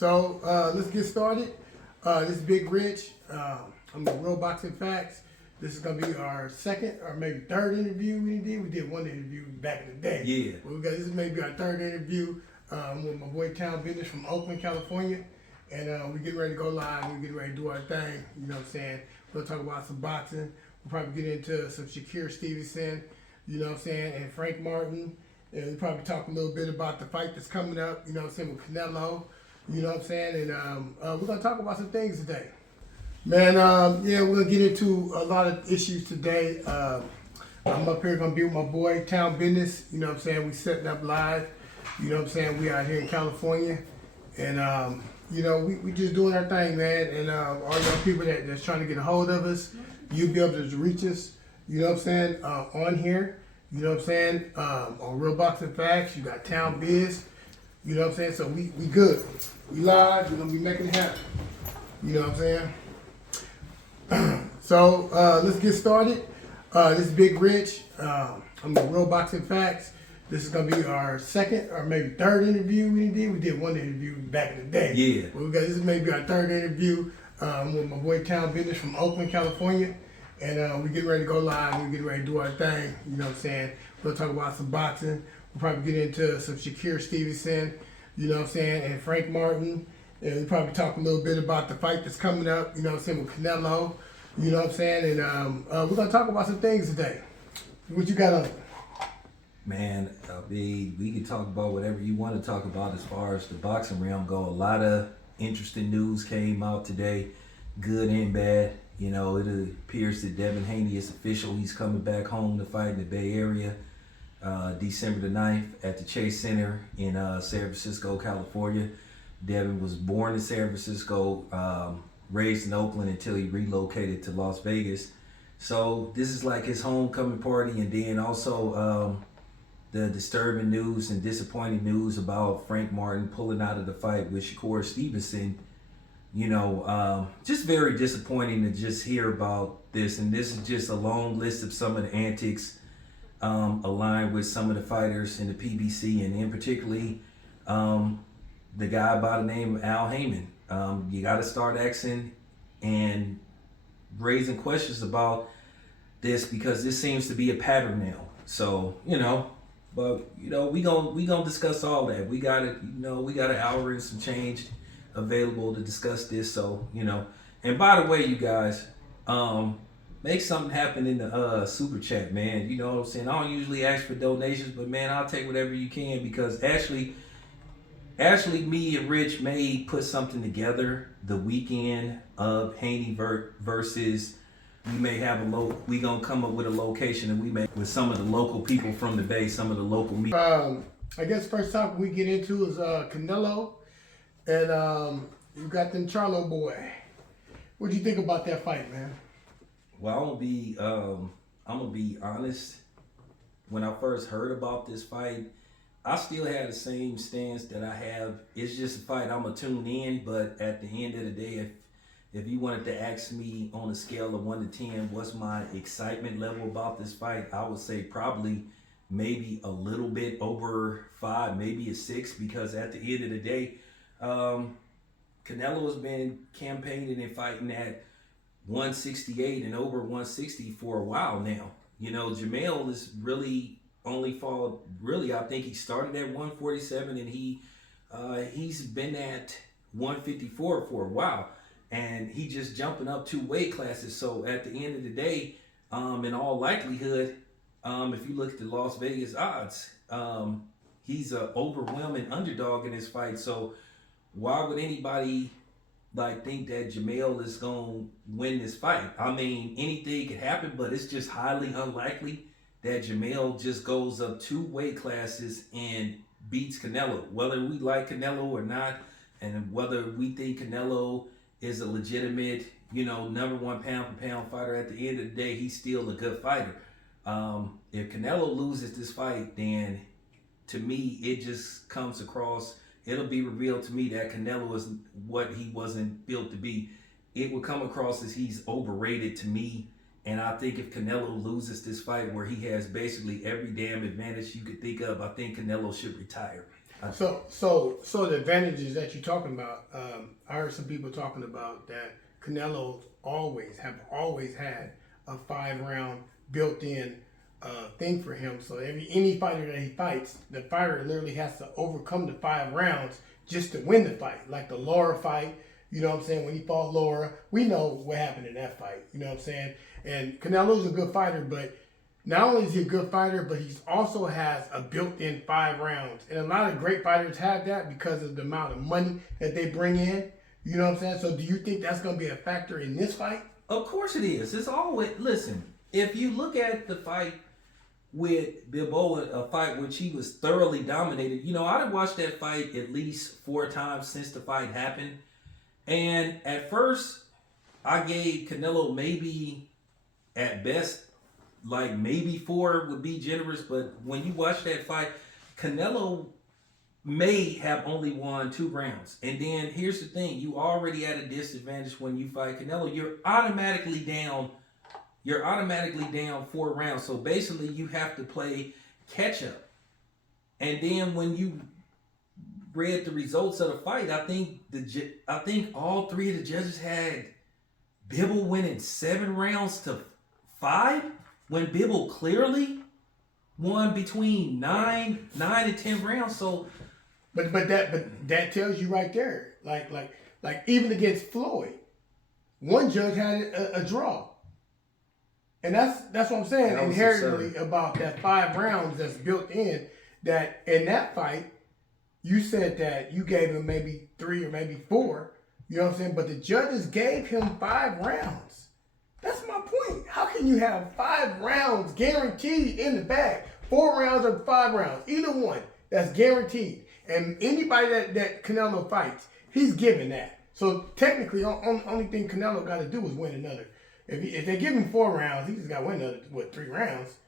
Let's get started. This is Big Rich. I'm the Real Boxing Facts. This is gonna be our second or maybe third interview we did. We did one interview back in the day. Yeah. But this is maybe our third interview with my boy Townbiz from Oakland, California. And we're getting ready to go live. We're getting ready to do our thing. You know what I'm saying? We'll talk about some boxing. We'll probably get into some Shakur Stevenson, you know what I'm saying, and Frank Martin. And we'll probably talk a little bit about the fight that's coming up, you know what I'm saying, with Canelo. You know what I'm saying? And we're going to talk about some things today. Man, yeah, we're going to get into a lot of issues today. I'm up here going to be with my boy, Townbiz. You know what I'm saying? We setting up live. You know what I'm saying? We out here in California. And, you know, we just doing our thing, man. And all y'all people that's trying to get a hold of us, you'll be able to reach us, you know what I'm saying, on here. You know what I'm saying? On Real Boxing Facts, you got Townbiz. You know what I'm saying? So we good. We live. We're going to be making it happen. You know what I'm saying? Let's get started. This is Big Rich. I'm the Real Boxing Facts. This is going to be our second or maybe third interview we did. We did one interview back in the day. Yeah. But this is maybe our third interview with my boy Townbiz from Oakland, California. And we're getting ready to go live. We're getting ready to do our thing. You know what I'm saying? We'll talk about some boxing. We'll probably get into some Shakur Stevenson, you know what I'm saying, and Frank Martin. And we'll probably talk a little bit about the fight that's coming up, you know what I'm saying, with Canelo. You know what I'm saying? And we're going to talk about some things today. What you got on? Man, we can talk about whatever you want to talk about as far as the boxing realm go. A lot of interesting news came out today, good and bad. You know, it appears that Devin Haney is official. He's coming back home to fight in the Bay Area, December the 9th at the Chase Center in San Francisco, California. Devin was born in San Francisco, raised in Oakland until he relocated to Las Vegas. So this is like his homecoming party. And then also the disturbing news and disappointing news about Frank Martin pulling out of the fight with Shakur Stevenson. You know, just very disappointing to just hear about this. And this is just a long list of some of the antics aligned with some of the fighters in the PBC, and in particularly the guy by the name of Al Heyman. You got to start asking and raising questions about this, because this seems to be a pattern now. So, you know, but, you know, we gonna discuss all that. We got it, you know, we got an hour and some change available to discuss this. So, you know, and by the way, you guys, make something happen in the super chat, man. You know what I'm saying? I don't usually ask for donations, but man, I'll take whatever you can, because Ashley, me and Rich may put something together the weekend of Haney versus. We may have we gonna come up with a location, and we may with some of the local people from the Bay, some of the local media. I guess first topic we get into is Canelo, and you got them Charlo boy. What do you think about that fight, man? Well, I'm gonna be honest. When I first heard about this fight, I still had the same stance that I have. It's just a fight I'm gonna tune in, but at the end of the day, if you wanted to ask me on a scale of 1 to 10, what's my excitement level about this fight, I would say probably maybe a little bit over 5, maybe a 6, because at the end of the day, Canelo has been campaigning and fighting at 168 and over 160 for a while now. You know, Jamel is really only fought, really, I think he started at 147, and he's been at 154 for a while. And he just jumping up 2 weight classes. So at the end of the day, in all likelihood, if you look at the Las Vegas odds, he's an overwhelming underdog in this fight. So why would anybody think that Jamel is gonna win this fight? I mean, anything could happen, but it's just highly unlikely that Jamel just goes up 2 weight classes and beats Canelo. Whether we like Canelo or not, and whether we think Canelo is a legitimate, you know, #1 pound for pound fighter, at the end of the day, he's still a good fighter. If Canelo loses this fight, then to me, it just comes across, it'll be revealed to me that Canelo is what he wasn't built to be. It will come across as he's overrated to me. And I think if Canelo loses this fight, where he has basically every damn advantage you could think of, I think Canelo should retire. So the advantages that you're talking about, I heard some people talking about that Canelo have always had a 5 round built-in thing for him. So any fighter that he fights, the fighter literally has to overcome the 5 rounds just to win the fight. Like the Laura fight, you know what I'm saying? When he fought Laura, we know what happened in that fight. You know what I'm saying? And Canelo's a good fighter, but not only is he a good fighter, but he also has a built-in 5 rounds. And a lot of great fighters have that because of the amount of money that they bring in. You know what I'm saying? So do you think that's going to be a factor in this fight? Of course it is. It's always, listen, if you look at the fight with Bilboa, a fight which he was thoroughly dominated, you know, I've watched that fight at least 4 times since the fight happened. And at first, I gave Canelo maybe at best, like maybe 4 would be generous, but when you watch that fight, Canelo may have only won 2 rounds. And then here's the thing, you already at a disadvantage when you fight Canelo. You're automatically down 4 rounds. So basically you have to play catch up. And then when you read the results of the fight, I think all 3 of the judges had Bibble winning 7 rounds to 5. When Bibble clearly won between 9 and 10 rounds. So, but that tells you right there, like even against Floyd, one judge had a draw, and that's what I'm saying inherently about that 5 rounds that's built in. That in that fight, you said that you gave him maybe 3 or maybe 4. You know what I'm saying? But the judges gave him 5 rounds. That's my point. How can you have 5 rounds guaranteed in the bag? 4 rounds or 5 rounds, either one, that's guaranteed. And anybody that Canelo fights, he's given that. So technically, only thing Canelo got to do is win another. If they give him 4 rounds, he just got to win another 3 rounds.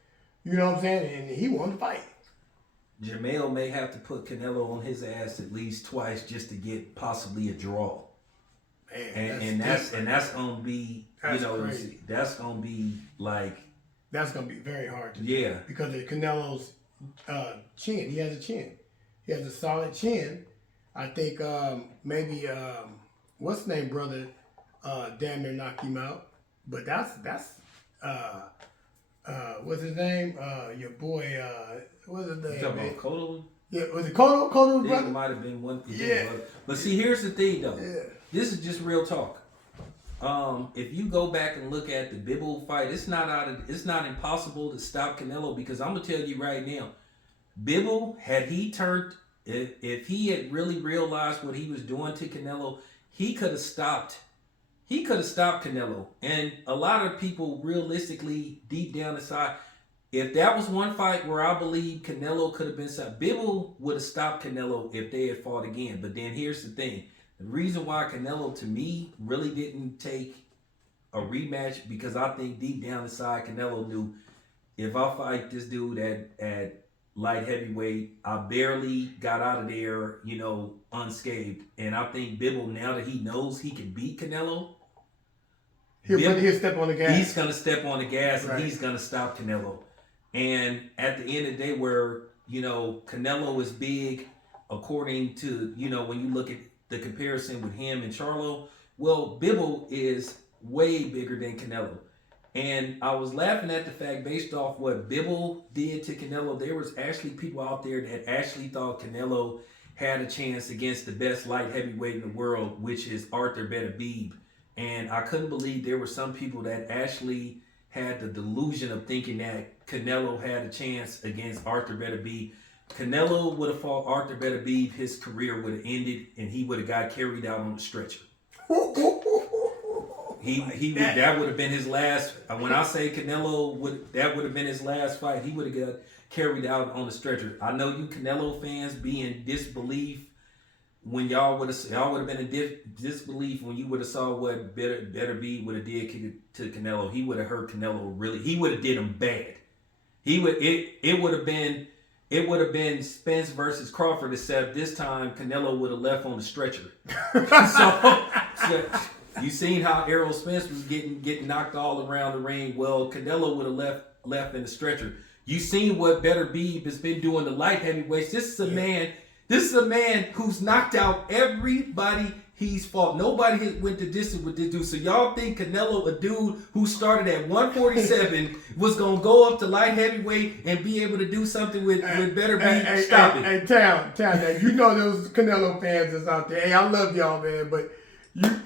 You know what I'm saying? And he won the fight. Jamel may have to put Canelo on his ass at least twice just to get possibly a draw. Man, that's gonna be crazy. That's gonna be like that's gonna be very hard to do because of Canelo's chin. He has a chin. He has a solid chin. I think maybe what's his name, brother, damn near knocked him out. But that's what's his name? Your boy, what's his name? You talking about Cotto? Yeah, was it Cotto? Cotto's brother? It might have been one. Yeah. But see, here's the thing though. Yeah. This is just real talk. If you go back and look at the Bibble fight, it's not impossible to stop Canelo because I'm gonna tell you right now, Bibble, if he had really realized what he was doing to Canelo, he could have stopped Canelo. And a lot of people realistically deep down inside, if that was one fight where I believe Canelo could have been stopped, Bibble would have stopped Canelo if they had fought again. But then here's the thing. The reason why Canelo, to me, really didn't take a rematch, because I think deep down inside, Canelo knew, if I fight this dude at light heavyweight, I barely got out of there, unscathed. And I think Bibble, now that he knows he can beat Canelo, he'll step on the gas. He's going to step on the gas, right, and he's going to stop Canelo. And at the end of the day, where, Canelo is big, according to, when you look at the comparison with him and Charlo, well, Bibble is way bigger than Canelo. And I was laughing at the fact, based off what Bibble did to Canelo, there was actually people out there that actually thought Canelo had a chance against the best light heavyweight in the world, which is Arthur Beterbiev. And I couldn't believe there were some people that actually had the delusion of thinking that Canelo had a chance against Arthur Beterbiev. Canelo would have fought Arthur Beterbiev, his career would have ended, and he would have got carried out on the stretcher. That would have been his last. When I say Canelo that would have been his last fight. He would have got carried out on the stretcher. I know you Canelo fans be in disbelief when y'all would have been in disbelief when you would have saw what Beterbiev would have did to Canelo. He would have hurt Canelo really. He would have did him bad. It would have been Spence versus Crawford, except this time Canelo would have left on the stretcher. so you seen how Errol Spence was getting knocked all around the ring. Well, Canelo would have left in the stretcher. You seen what Beterbiev has been doing to light heavyweights. This is a man. This is a man who's knocked out everybody he's fought. Nobody has went the distance with this dude. So y'all think Canelo, a dude who started at 147, was gonna go up to light heavyweight and be able to do something with better be stopping? Hey, Town, now, you know those Canelo fans that's out there. Hey, I love y'all, man, but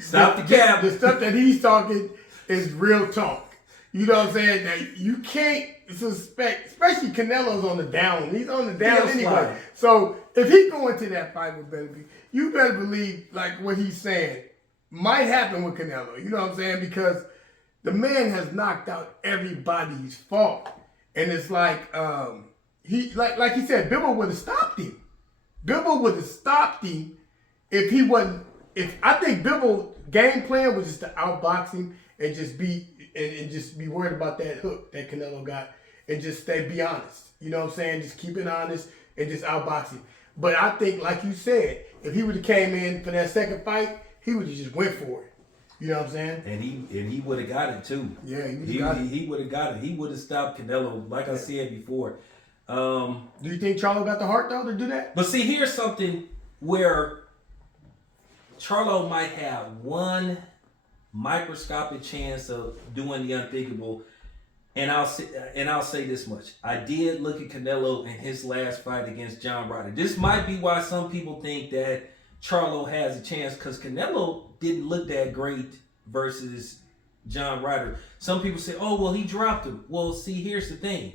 Stop the cap. The stuff that he's talking is real talk. You know what I'm saying? That you can't suspect, especially Canelo's on the down. He's on the down anyway. Slide. So if he go into that fight with Benavidez, you better believe like what he's saying might happen with Canelo. You know what I'm saying? Because the man has knocked out everybody he's fought, and it's like he like he said, Bibble would have stopped him. Bibble would have stopped him if he wasn't. If I think Bibble's game plan was just to outbox him and just be worried about that hook that Canelo got and just be honest. You know what I'm saying? Just keep it honest and just outbox him. But I think, like you said, if he would have came in for that second fight, he would have just went for it. You know what I'm saying? And he would have got it too. Yeah, he would have got it. He would have stopped Canelo, like I said before. Do you think Charlo got the heart though to do that? But see, here's something where Charlo might have one microscopic chance of doing the unthinkable, and I'll say this much: I did look at Canelo in his last fight against John Ryder. This might be why some people think that Charlo has a chance, because Canelo didn't look that great versus John Ryder. Some people say, "Oh, well, he dropped him." Well, see, here's the thing: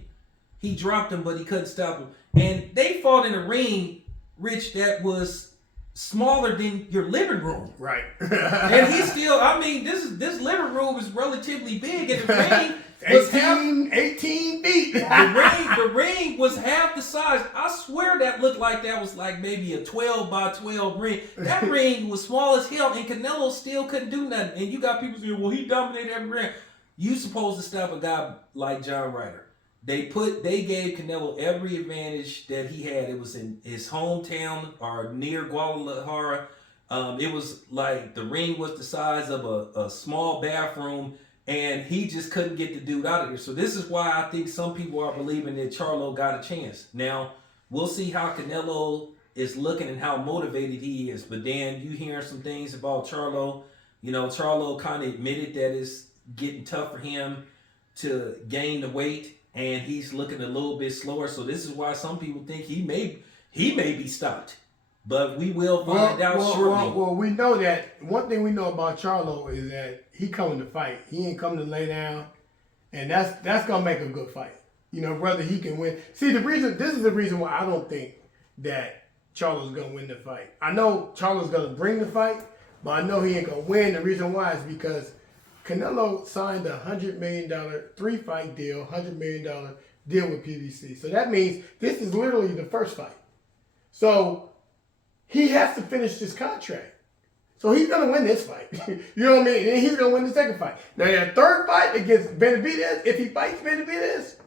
he dropped him, but he couldn't stop him, and they fought in a ring, Rich, that was smaller than your living room. Right. And he still, I mean, this living room is relatively big, and the ring was 18 feet. the ring was half the size. I swear that looked like that was like maybe a 12 by 12 ring. That ring was small as hell, and Canelo still couldn't do nothing. And you got people saying, well, he dominated every ring. You supposed to stop a guy like John Ryder. They gave Canelo every advantage that he had. It was in his hometown or near Guadalajara. It was like the ring was the size of a small bathroom, and he just couldn't get the dude out of here. So this is why I think some people are believing that Charlo got a chance. Now, we'll see how Canelo is looking and how motivated he is. But then you hear some things about Charlo. You know, Charlo kind of admitted that it's getting tough for him to gain the weight, and he's looking a little bit slower. So this is why some people think he may be stopped. But we will find out shortly. Well, we know that one thing we know about Charlo is that he coming to fight. He ain't coming to lay down, and that's gonna make a good fight. You know, whether he can win. See, this is the reason why I don't think that Charlo's gonna win the fight. I know Charlo's gonna bring the fight, but I know he ain't gonna win. The reason why is because Canelo signed a $100 million 3-fight deal, $100 million deal with PBC. So that means this is literally the first fight. So he has to finish this contract. So he's going to win this fight. You know what I mean? And he's going to win the second fight. Now that third fight against Benavidez, if he fights Benavidez,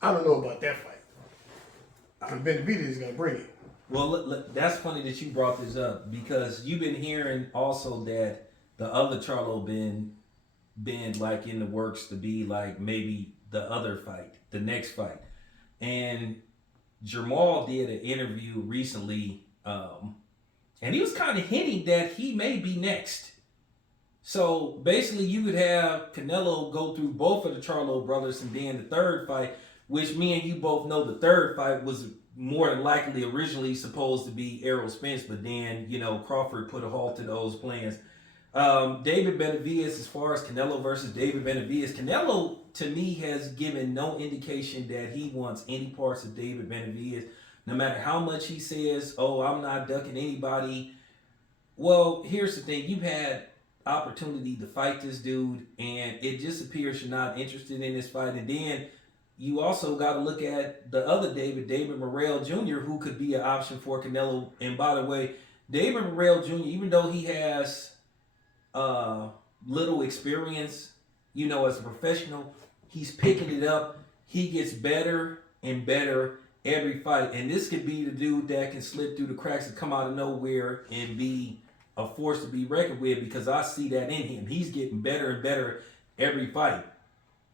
I don't know about that fight. Benavidez is going to bring it. Well, that's funny that you brought this up, because you've been hearing also that the other Charlo been like in the works to be like maybe the other fight, the next fight. And Jamal did an interview recently, and he was kind of hinting that he may be next. So basically you could have Canelo go through both of the Charlo brothers, and then the third fight, which me and you both know the third fight was more than likely originally supposed to be Errol Spence, but then, you know, Crawford put a halt to those plans. David Benavidez, as far as Canelo versus David Benavidez, Canelo to me has given no indication that he wants any parts of David Benavidez, no matter how much he says, oh, I'm not ducking anybody. Well, here's the thing: you've had opportunity to fight this dude, and it just appears you're not interested in this fight. And then you also got to look at the other David Morrell Jr., who could be an option for Canelo. And by the way, David Morrell Jr., even though he has little experience, you know, as a professional, he's picking it up. He gets better and better every fight, and this could be the dude that can slip through the cracks and come out of nowhere and be a force to be reckoned with, because I see that in him. He's getting better and better every fight.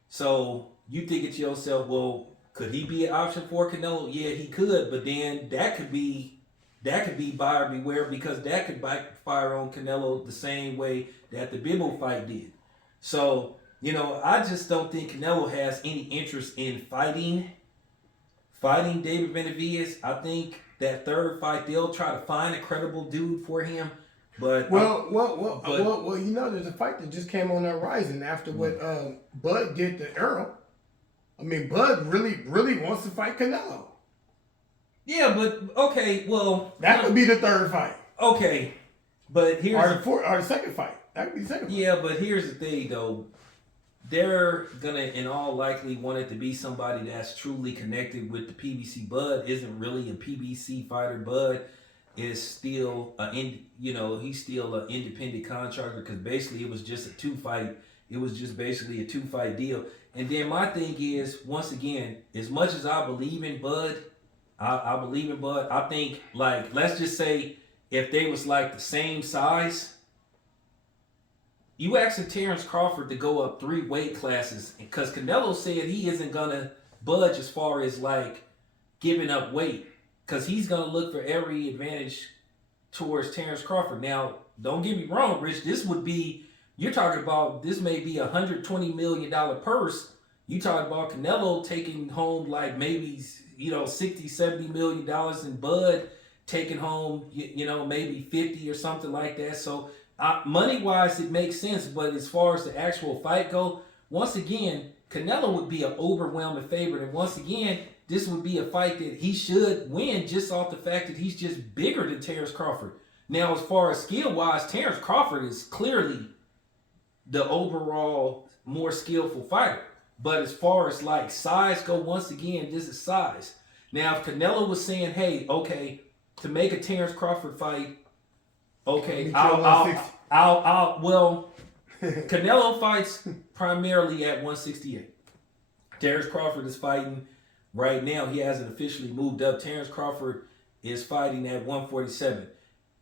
So you think to yourself, well, could he be an option for Canelo? Yeah, he could, but then that could be that could be buyer beware because that could backfire on Canelo the same way that the Bibbo fight did. So, I just don't think Canelo has any interest in fighting David Benavidez. I think that third fight they'll try to find a credible dude for him. But well, there's a fight that just came on the horizon after what Bud did to Earl. I mean, Bud really wants to fight Canelo. Yeah, but okay, well, that could be the third fight. Okay, but here's or the second fight. That could be the second fight. Yeah, but here's the thing, though. They're gonna, in all likely, want it to be somebody that's truly connected with the PBC. Bud isn't really a PBC fighter. Bud is still he's still an independent contractor because basically it was just a 2-fight. It was just basically a 2-fight deal. And then my thing is, once again, as much as I believe in Bud, I believe in Bud. I think, like, let's just say if they was like the same size, you asking Terrence Crawford to go up 3 weight classes because Canelo said he isn't gonna budge as far as like giving up weight because he's gonna look for every advantage towards Terrence Crawford. Now, don't get me wrong, Rich. You're talking about this may be $120 million purse. You talking about Canelo taking home like maybe $60-70 million, and Bud taking home maybe 50 or something like that. So money wise it makes sense, but as far as the actual fight go, once again Canelo would be an overwhelming favorite, and once again this would be a fight that he should win just off the fact that he's just bigger than Terrence Crawford. Now, as far as skill wise, Terrence Crawford is clearly the overall more skillful fighter. But as far as like size go, once again, this is size. Now, if Canelo was saying, hey, okay, to make a Terrence Crawford fight, okay, well, Canelo fights primarily at 168. Terrence Crawford is fighting right now. He hasn't officially moved up. Terrence Crawford is fighting at 147.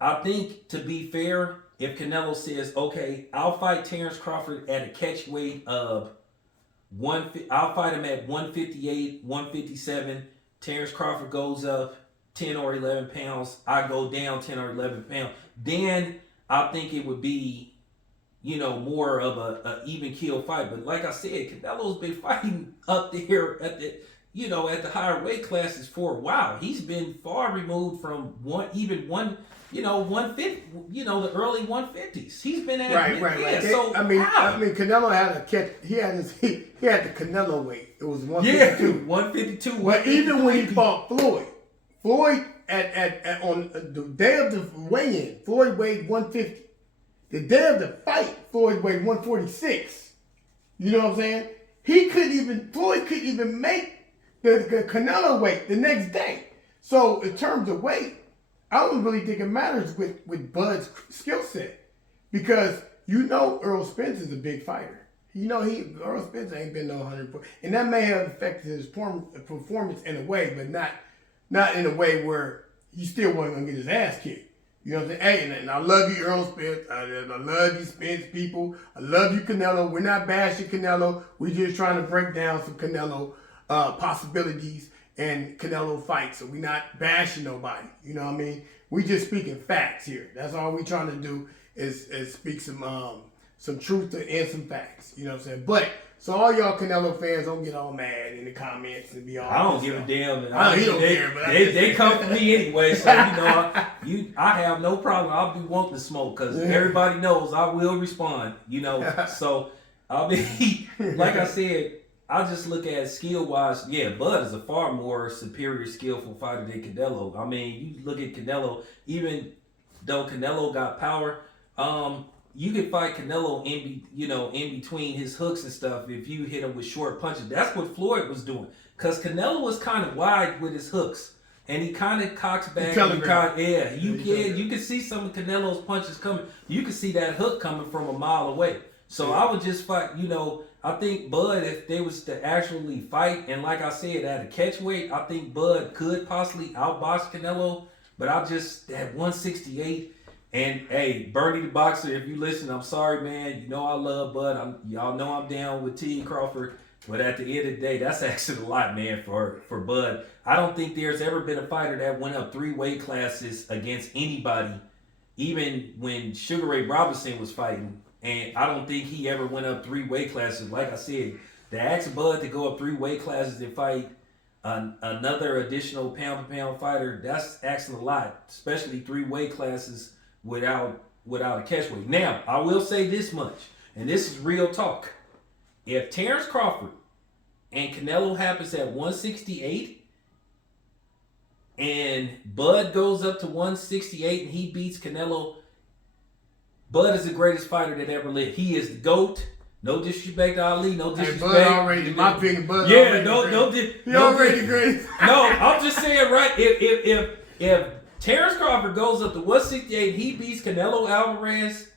I think, to be fair, if Canelo says, okay, I'll fight Terrence Crawford at a catch weight of I'll fight him at 158, 157. Terrence Crawford goes up 10 or 11 pounds. I go down 10 or 11 pounds. Then I think it would be, more of a even kill fight. But like I said, Canelo's been fighting up there at the higher weight classes for a while. He's been far removed from 150, the early 150s. He's been at right. So Canelo had a catch. He had the Canelo weight. It was 152. Yeah, 152. But even when he fought Floyd at on the day of the weigh-in, Floyd weighed 150. The day of the fight, Floyd weighed 146. You know what I'm saying? Floyd couldn't even make the Canelo weight the next day. So in terms of weight, I don't really think it matters with Bud's skill set, because Earl Spence is a big fighter. Earl Spence ain't been no 100, and that may have affected his performance in a way, but not in a way where he still wasn't gonna get his ass kicked. You know what I'm saying? Hey, and I love you, Earl Spence. I love you, Spence people. I love you, Canelo. We're not bashing Canelo. We're just trying to break down some Canelo possibilities and Canelo fights. So we're not bashing nobody. You know what I mean? We just speaking facts here. That's all we trying to do is speak some truth and some facts. You know what I'm saying? But so all y'all Canelo fans don't get all mad in the comments and be all. I don't give a damn. He don't care, but they come for me anyway. So I have no problem. I'll be wanting to smoke because everybody knows I will respond. So I'll be like I said. I just look at skill wise. Yeah, Bud is a far more superior, skillful fighter than Canelo. I mean, you look at Canelo. Even though Canelo got power, you can fight Canelo in between his hooks and stuff if you hit him with short punches. That's what Floyd was doing, because Canelo was kind of wide with his hooks, and he kind of cocks back. You can see some of Canelo's punches coming. You can see that hook coming from a mile away. So I would just fight. I think Bud, if they was to actually fight, and like I said, at a catch weight, I think Bud could possibly outbox Canelo. But I just at 168. And hey, Bernie the Boxer, if you listen, I'm sorry, man. I love Bud. Y'all know I'm down with T. Crawford. But at the end of the day, that's actually a lot, man, for Bud. I don't think there's ever been a fighter that went up 3 weight classes against anybody, even when Sugar Ray Robinson was fighting. And I don't think he ever went up 3 weight classes. Like I said, to ask Bud to go up 3 weight classes and fight another additional pound-for-pound fighter, that's asking a lot, especially 3 weight classes without a catch weight. Now, I will say this much, and this is real talk. If Terrence Crawford and Canelo happens at 168 and Bud goes up to 168 and he beats Canelo, Bud is the greatest fighter that ever lived. He is the GOAT. No disrespect to Ali. No disrespect. Hey, Bud already, my opinion, Bud yeah, already he already great. No, I'm just saying, right? If Terrence Crawford goes up to 168 and he beats Canelo Alvarez,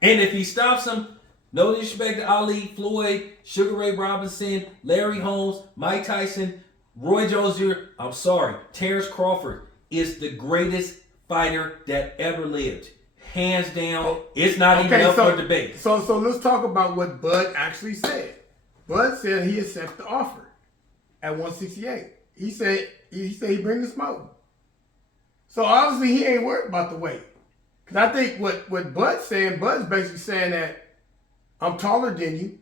and if he stops him, no disrespect to Ali, Floyd, Sugar Ray Robinson, Larry Holmes, Mike Tyson, Roy Jones Jr., I'm sorry, Terrence Crawford is the greatest fighter that ever lived. Hands down, it's not even up for debate. So let's talk about what Bud actually said. Bud said he accepts the offer at 168. He said he bring the smoke. So obviously he ain't worried about the weight. Because I think what Bud's saying, Bud's basically saying that I'm taller than you.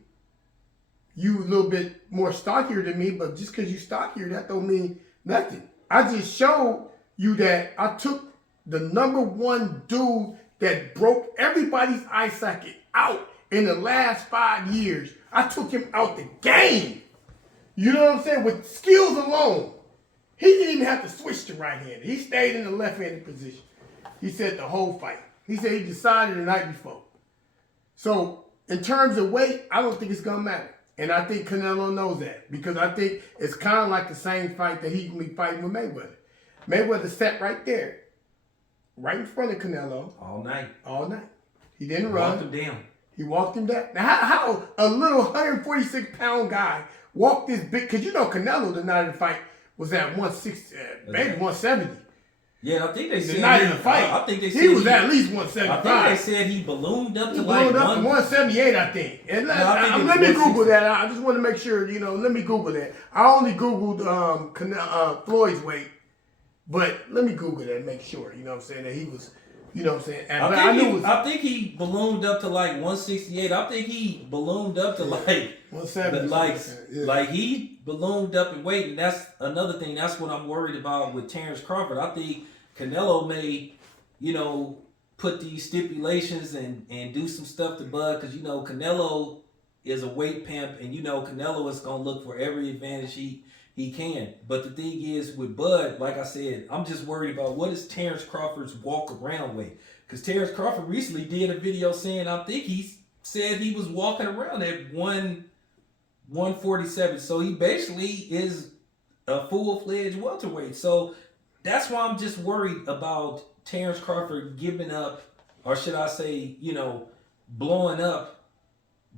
You a little bit more stockier than me, but just because you stockier, that don't mean nothing. I just showed you that I took the #1 dude that broke everybody's eye socket out in the last 5 years. I took him out the game. You know what I'm saying? With skills alone. He didn't even have to switch to right-handed. He stayed in the left-handed position. He said the whole fight. He said he decided the night before. So in terms of weight, I don't think it's going to matter. And I think Canelo knows that because I think it's kind of like the same fight that he's going to be fighting with Mayweather. Mayweather sat right there, right in front of Canelo. All night. He didn't run. Walked him down. He walked him down. Now, how a little 146-pound guy walked this big, because you know Canelo, the night of the fight, was at 160, maybe 170. Yeah, I think they said the night of the fight. I think they said he was at least 175. I think they said he ballooned up to like 178, I think. And let me Google that. I just want to make sure, let me Google that. I only Googled Floyd's weight, but let me Google that and make sure, you know what I'm saying, that he was, you know what I'm saying. I think he ballooned up to like 168. I think he ballooned up to like 170. Like he ballooned up in weight, and that's another thing. That's what I'm worried about with Terrence Crawford. I think Canelo may, put these stipulations and do some stuff to Bud, because Canelo is a weight pimp, and Canelo is gonna look for every advantage he can. But the thing is with Bud, like I said, I'm just worried about what is Terrence Crawford's walk around weight. Because Terrence Crawford recently did a video saying, I think he said he was walking around at 147. So he basically is a full-fledged welterweight. So that's why I'm just worried about Terrence Crawford giving up, or should I say, blowing up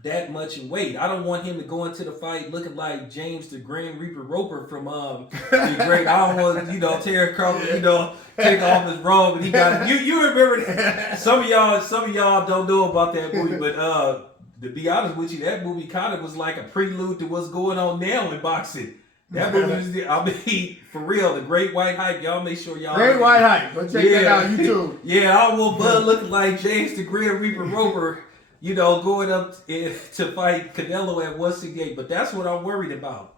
that much in weight. I don't want him to go into the fight looking like James the Grim Reaper Roper from the great. I don't want Terrence Crawford take off his robe and he got you remember that. Some of y'all don't know about that movie, but to be honest with you, that movie kind of was like a prelude to what's going on now in boxing. That movie for real, the Great White Hype. Y'all make sure y'all Great White Hype. Go check that out on YouTube. Yeah, I want Bud looking like James the Grim Reaper Roper. Going up to fight Canelo at 168. But that's what I'm worried about.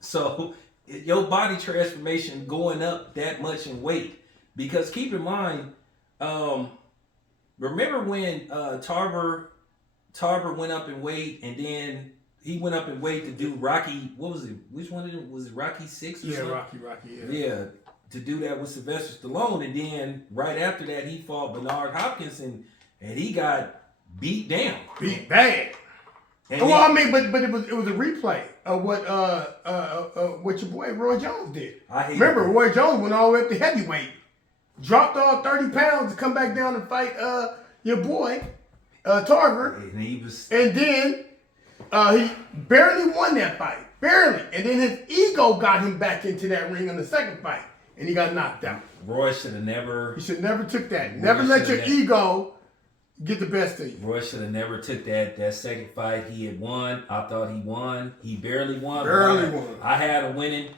So your body transformation going up that much in weight. Because keep in mind, remember when Tarver went up in weight, and then he went up in weight to do Rocky, what was it? Which one of them? Was it Rocky 6 or something? Rocky, yeah. To do that with Sylvester Stallone. And then right after that, he fought Bernard Hopkins, and he got beat down. Beat bad. But it was a replay of what your boy Roy Jones did. Remember, Roy Jones went all the way up to heavyweight, dropped all 30 pounds to come back down and fight your boy Tarver, and then he barely won that fight, barely, and then his ego got him back into that ring in the second fight, and he got knocked out. Roy should have never. You should never took that. Never let your ego get the best of you. Roy should have never took that second fight. He had won. I thought he won. He barely won. Barely won. I had him winning,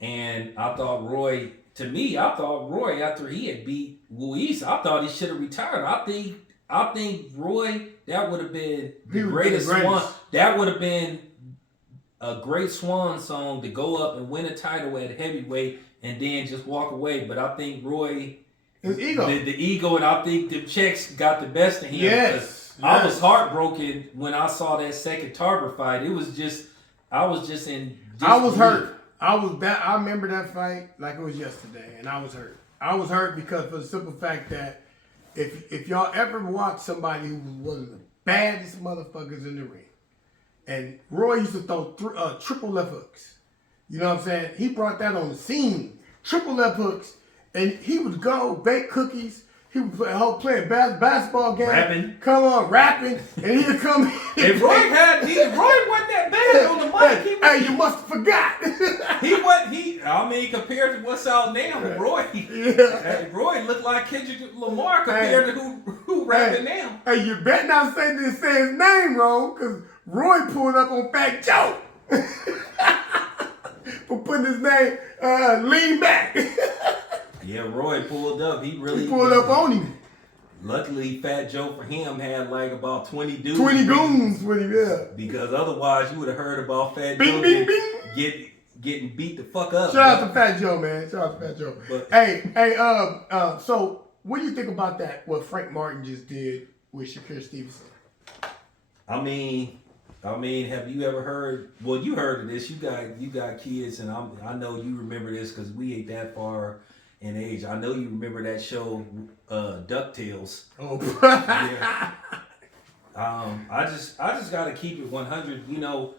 and I thought Roy. To me, I thought Roy, after he had beat Luis, I thought he should have retired. I think Roy, that would have been the greatest swan. That would have been a great swan song to go up and win a title at heavyweight and then just walk away. But I think Roy, his ego, the ego, and I think the checks got the best of him. Yes. I was heartbroken when I saw that second Tarver fight. It was just, I was just in. I was hurt. I remember that fight like it was yesterday, and I was hurt. I was hurt because for the simple fact that if y'all ever watch somebody who was one of the baddest motherfuckers in the ring, and Roy used to throw triple left hooks. You know what I'm saying? He brought that on the scene. Triple left hooks, and he would go bake cookies. He would play a basketball game. Rapping. Come on, rapping. And he'd come in. If Roy wasn't that bad on the mic. Hey, you must have forgot. Compared to what's out now, Roy. Yeah. Roy looked like Kendrick Lamar compared to who rapping now. Hey, you better not say his name wrong, because Roy pulled up on Fat Joe. For putting his name, lean back. Yeah, Roy pulled up. He pulled up on him. Luckily, Fat Joe for him had like about 20 dudes. 20 goons with him, yeah. Because otherwise, you would have heard about Fat Bing, Joe bing. getting beat the fuck up. Shout out to Fat Joe, man. Shout out to Fat Joe. So what do you think about that? What Frank Martin just did with Shakur Stevenson? I mean, have you ever heard? Well, you heard of this. You got kids, and I know you remember this because we ain't that far in age. I know you remember that show, DuckTales. Oh, yeah. I just gotta keep it 100. You know,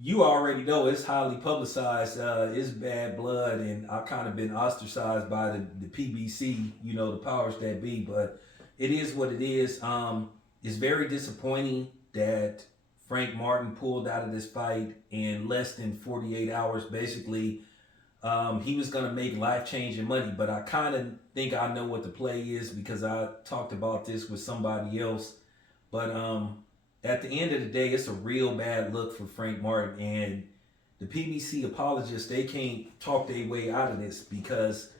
you already know it's highly publicized. It's bad blood, and I've kind of been ostracized by the PBC. You know, the powers that be. But it is what it is. It's very disappointing that Frank Martin pulled out of this fight in less than 48 hours. Basically, he was going to make life-changing money, but I kind of think I know what the play is because I talked about this with somebody else. But at the end of the day, it's a real bad look for Frank Martin, and the PBC apologists, they can't talk their way out of this because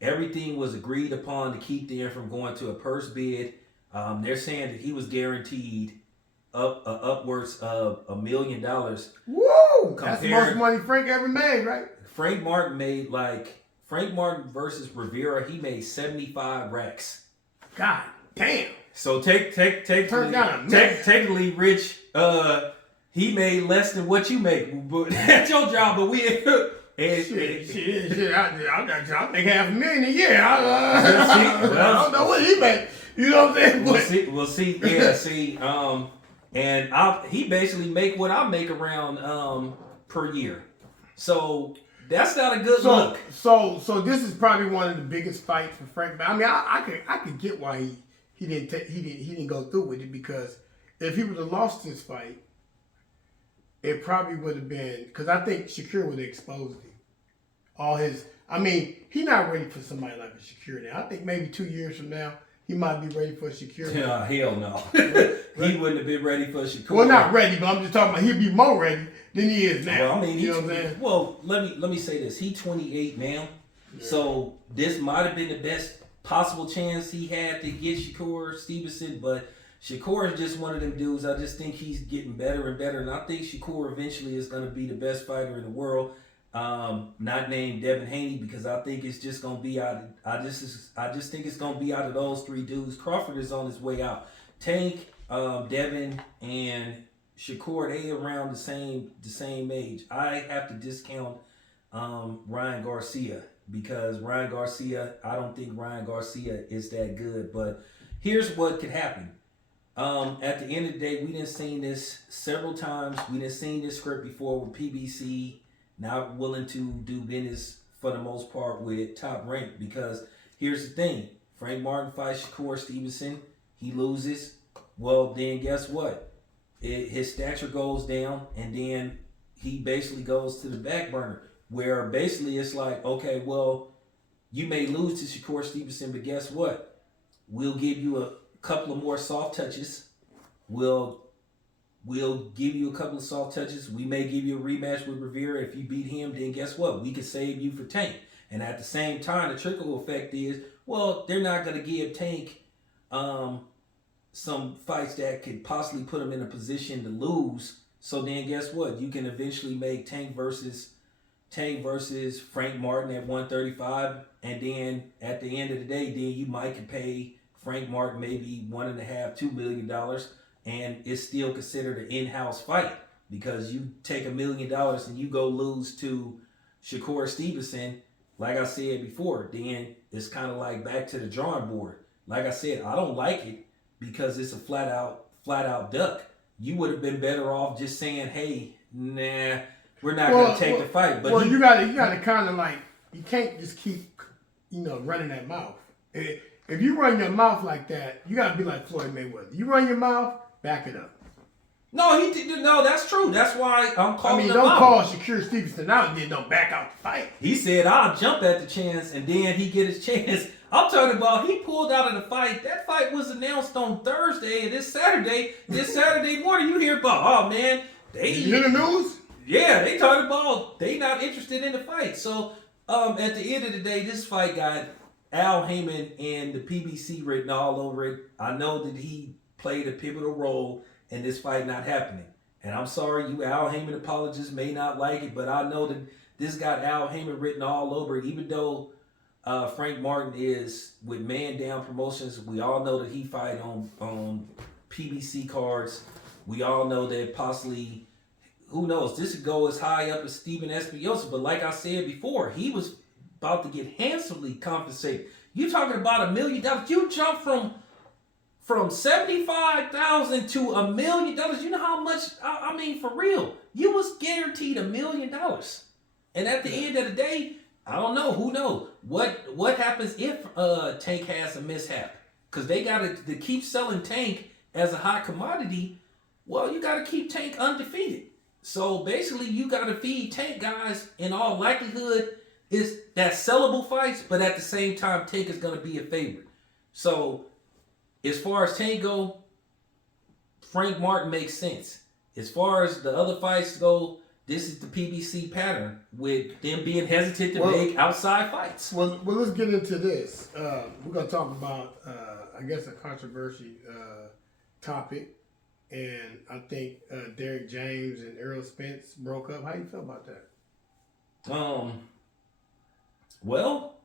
everything was agreed upon to keep them from going to a purse bid. They're saying that he was guaranteed upwards of $1 million. Woo! That's the most money Frank ever made, right? Frank Martin versus Rivera, he made 75 racks. God damn. So technically, Rich, he made less than what you make. But that's your job. But shit. I make $500,000 a year. I don't know what he made. You know what I'm saying? We'll see. Yeah, see. And he basically make what I make around per year. So that's not a good look. So this is probably one of the biggest fights for Frank. I mean, I could get why he didn't go through with it, because if he would have lost this fight, it probably would have been, because I think Shakur would have exposed him. He's not ready for somebody like a Shakur now. I think maybe 2 years from now, he might be ready for Shakur. Hell no. He wouldn't have been ready for Shakur. Well, not ready, but I'm just talking about he'll be more ready than he is now. Well, I mean, you know what I'm saying? Well, let me say this. He's 28 now. Yeah. So this might have been the best possible chance he had to get Shakur Stevenson, but Shakur is just one of them dudes. I just think he's getting better and better, and I think Shakur eventually is going to be the best fighter in the world. Not named Devin Haney, because I think it's just gonna be out. I just think it's gonna be out of those three dudes. Crawford is on his way out. Tank, Devin, and Shakur, they around the same age. I have to discount Ryan Garcia, because Ryan Garcia, I don't think Ryan Garcia is that good. But here's what could happen. At the end of the day, we done seen this several times. We done seen this script before with PBC. Not willing to do business for the most part with Top Rank, because here's the thing. Frank Martin fights Shakur Stevenson. He loses. Well, then guess what? His stature goes down, and then he basically goes to the back burner, where basically it's like, okay, well, you may lose to Shakur Stevenson, but guess what? We'll give you a couple of more soft touches. We'll give you a couple of soft touches. We may give you a rematch with Rivera. If you beat him, then guess what? We can save you for Tank. And at the same time, the trickle effect is, well, they're not going to give Tank some fights that could possibly put him in a position to lose. So then guess what? You can eventually make Tank versus Frank Martin at 135. And then at the end of the day, then you might can pay Frank Martin maybe $1.5–2 million. And it's still considered an in-house fight, because you take $1 million and you go lose to Shakur Stevenson, like I said before, then it's kind of like back to the drawing board. Like I said, I don't like it because it's a flat out duck. You would have been better off just saying, hey, nah, we're not going to take the fight. But you got to kind of like, you can't just keep, running that mouth. If you run your mouth like that, you got to be like Floyd Mayweather. You run your mouth, back it up. No, he did. No, that's true. That's why I'm calling him out. Don't call Shakur Stevenson out and then don't back out the fight. He said, I'll jump at the chance, and then he get his chance. I'm talking about he pulled out of the fight. That fight was announced on Thursday, and this Saturday morning, you hear about, oh, man. You hear the news? Yeah, they talking about they not interested in the fight. So, at the end of the day, this fight got Al Heyman and the PBC written all over it. I know that he played a pivotal role in this fight not happening. And I'm sorry, you Al Heyman apologists may not like it, but I know that this got Al Heyman written all over it. Even though Frank Martin is with Man Down Promotions, we all know that he fight on PBC cards. We all know that possibly, who knows, this could go as high up as Steven Espinosa. But like I said before, he was about to get handsomely compensated. You're talking about $1 million. You jump from $75,000 to $1 million. You know how much? I mean, for real, you was guaranteed $1 million. And at the end of the day, I don't know. Who knows what happens if Tank has a mishap? Because they got to keep selling Tank as a hot commodity. Well, you got to keep Tank undefeated. So basically, you got to feed Tank guys. In all likelihood, is that sellable fights, but at the same time, Tank is going to be a favorite. So as far as Tank go, Frank Martin makes sense. As far as the other fights go, this is the PBC pattern with them being hesitant to make outside fights. Well, let's get into this. We're going to talk about, I guess, a controversy topic. And I think Derrick James and Errol Spence broke up. How you feel about that? Well,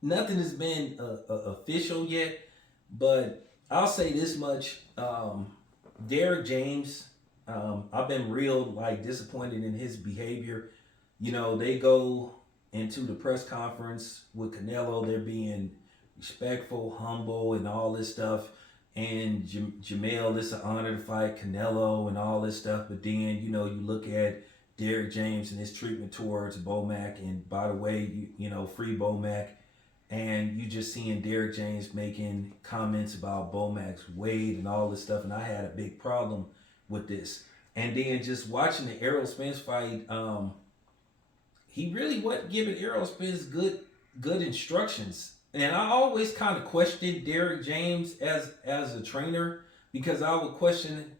nothing has been official yet, but I'll say this much. Derrick James, I've been real disappointed in his behavior. They go into the press conference with Canelo. They're being respectful, humble, and all this stuff. And Jamel, it's an honor to fight Canelo and all this stuff. But then, you look at Derrick James and his treatment towards Bomac. And by the way, free Bomac. And you just seeing Derrick James making comments about Bomac's weight and all this stuff. And I had a big problem with this. And then just watching the Errol Spence fight, he really wasn't giving Errol Spence good instructions. And I always kind of questioned Derrick James as a trainer, because I would question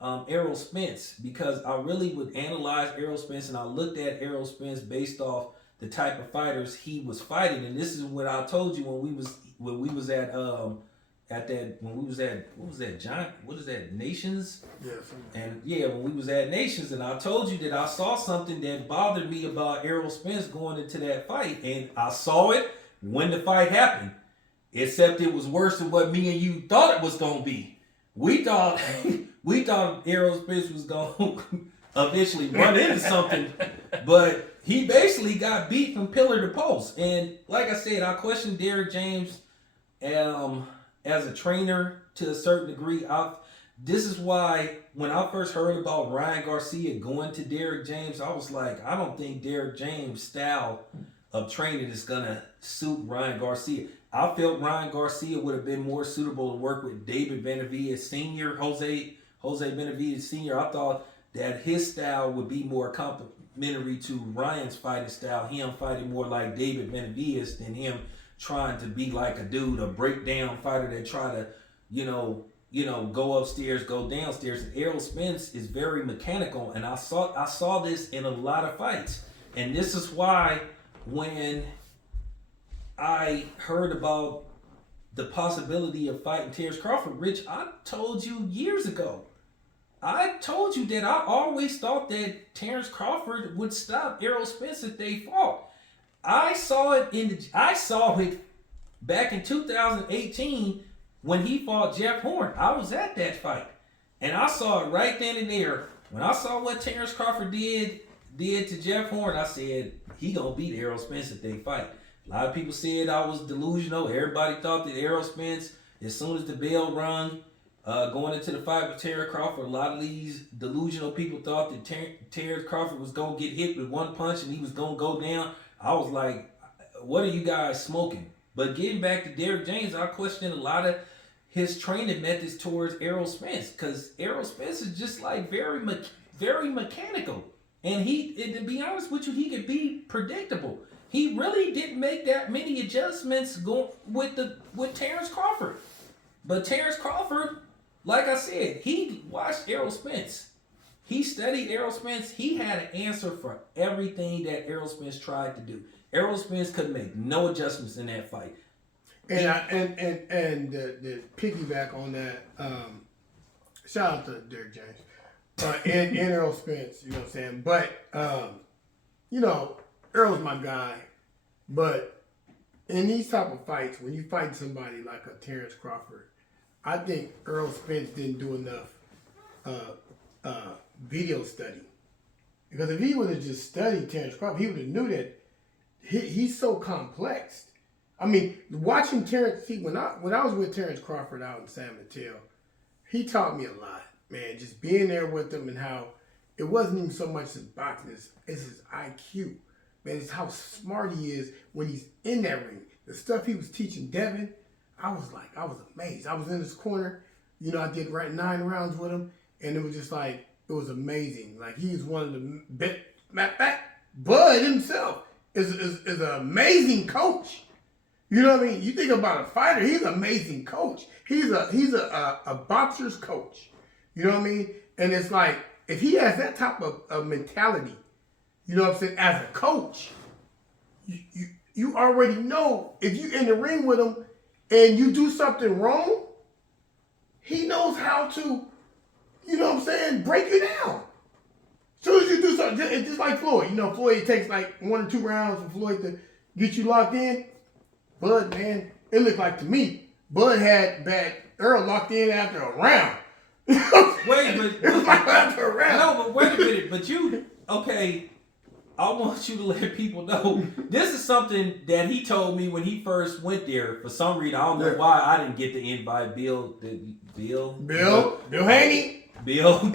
Errol Spence, because I really would analyze Errol Spence, and I looked at Errol Spence based off the type of fighters he was fighting. And this is what I told you when we was at Nations? Yes. And yeah, when we was at Nations, and I told you that I saw something that bothered me about Errol Spence going into that fight, and I saw it when the fight happened, except it was worse than what me and you thought it was going to be. We thought Errol Spence was going to eventually run into something, but he basically got beat from pillar to post. And like I said, I questioned Derrick James as a trainer to a certain degree. This is why when I first heard about Ryan Garcia going to Derrick James, I was like, I don't think Derrick James' style of training is gonna suit Ryan Garcia. I felt Ryan Garcia would have been more suitable to work with David Benavidez Sr., Jose Benavidez Sr. I thought that his style would be more complementary to Ryan's fighting style. Him fighting more like David Benavidez than him trying to be like a dude, a breakdown fighter that try to, go upstairs, go downstairs. Errol Spence is very mechanical, and I saw this in a lot of fights. And this is why when I heard about the possibility of fighting Terrence Crawford, Rich, I told you years ago. I told you that I always thought that Terrence Crawford would stop Errol Spence if they fought. I saw it back in 2018 when he fought Jeff Horn. I was at that fight, and I saw it right then and there. When I saw what Terrence Crawford did to Jeff Horn, I said he gonna beat Errol Spence if they fight. A lot of people said I was delusional. Everybody thought that Errol Spence, as soon as the bell rung, going into the fight with Terrence Crawford, a lot of these delusional people thought that Terrence Crawford was going to get hit with one punch and he was going to go down. I was like, what are you guys smoking? But getting back to Derrick James, I questioned a lot of his training methods towards Errol Spence, because Errol Spence is just like very mechanical. And to be honest with you, he could be predictable. He really didn't make that many adjustments with Terrence Crawford. But Terrence Crawford, like I said, he watched Errol Spence. He studied Errol Spence. He had an answer for everything that Errol Spence tried to do. Errol Spence could make no adjustments in that fight. And the piggyback on that, shout out to Derrick James and Errol Spence. You know what I'm saying? But Errol's my guy. But in these type of fights, when you fight somebody like a Terrence Crawford, I think Errol Spence didn't do enough video study. Because if he would have just studied Terrence Crawford, he would have knew that he's so complex. I mean, watching Terrence, when I was with Terrence Crawford out in San Mateo, he taught me a lot, man. Just being there with him, and how it wasn't even so much his boxing, it's his IQ. Man, it's how smart he is when he's in that ring. The stuff he was teaching Devin, I was amazed. I was in his corner. I did 9 rounds with him, and it was just like, it was amazing. Like, he's one of the best. Matter of fact, Bud himself is an amazing coach. You know what I mean? You think about a fighter, he's an amazing coach. He's a boxer's coach. You know what I mean? And it's like, if he has that type of mentality, you know what I'm saying, as a coach, you already know if you're in the ring with him and you do something wrong, he knows how to, you know what I'm saying, break you down. As soon as you do something, it's just like Floyd. Floyd takes like 1 or 2 rounds for Floyd to get you locked in. Bud, man, it looked like to me, Bud had Earl locked in after a round. After a round. No, but wait a minute. Okay, I want you to let people know, this is something that he told me when he first went there. For some reason, I don't know why I didn't get the invite. Bill Haney. Bill,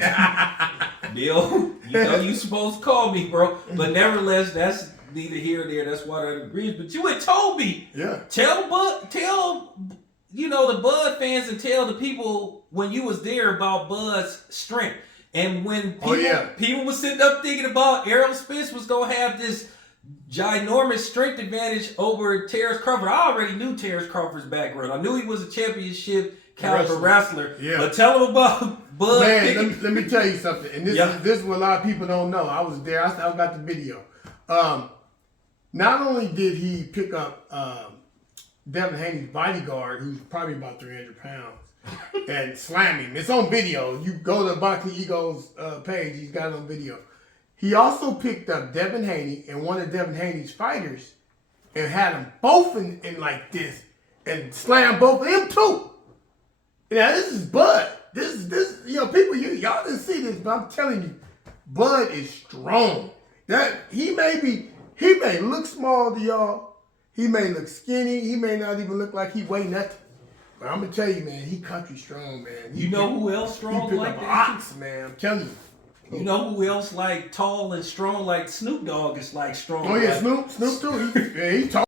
you supposed to call me, bro. But nevertheless, that's neither here nor there. That's why I agrees. But you had told me, tell the Bud fans and tell the people when you was there about Bud's strength. And when people were sitting up thinking about Errol Spence was going to have this ginormous strength advantage over Terrence Crawford, I already knew Terrence Crawford's background. I knew he was a championship caliber wrestler. Yeah. But tell him about Bud. Man, let me tell you something. And this is what a lot of people don't know. I was there. I got the video. Not only did he pick up Devin Haney's bodyguard, who's probably about 300 pounds, and slam him. It's on video. You go to Boxing Ego's page. He's got it on video. He also picked up Devin Haney and one of Devin Haney's fighters and had them both in like this and slammed both of them too. Now, this is Bud. This people, y'all didn't see this, but I'm telling you, Bud is strong. That he may look small to y'all. He may look skinny. He may not even look like he weigh nothing. But I'm gonna tell you, man, he country strong, man. You know who else strong like that? Ox, man. I'm telling you. You know who else like tall and strong like Snoop Dogg is like strong? Oh yeah, Snoop too. He tall.